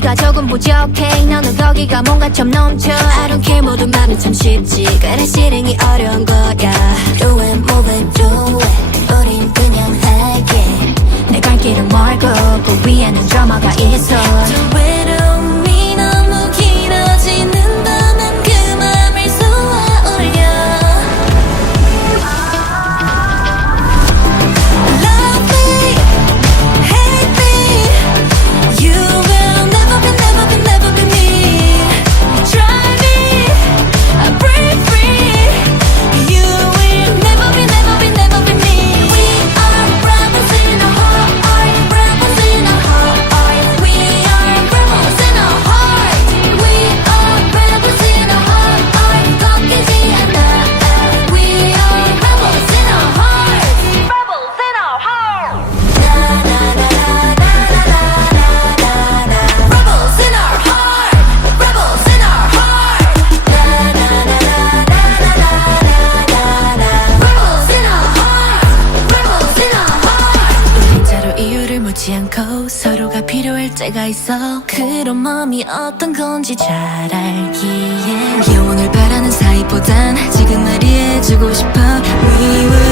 부족해? 너는 거기가 뭔가 좀 넘쳐. I don't care 모든 말은 참 쉽지. 그래 실행이 어려운 거야. Do it, move it, do it. 우린 그냥 할게. 내 갈 길은 멀고 그 위에는 드라마가 있어. 저외 묻지 않고 서로가 필요할 때가 있어. 그런 마음이 어떤 건지 잘 알기에. 영원을 바라는 사이보단 지금을 이해해주고 싶어. We will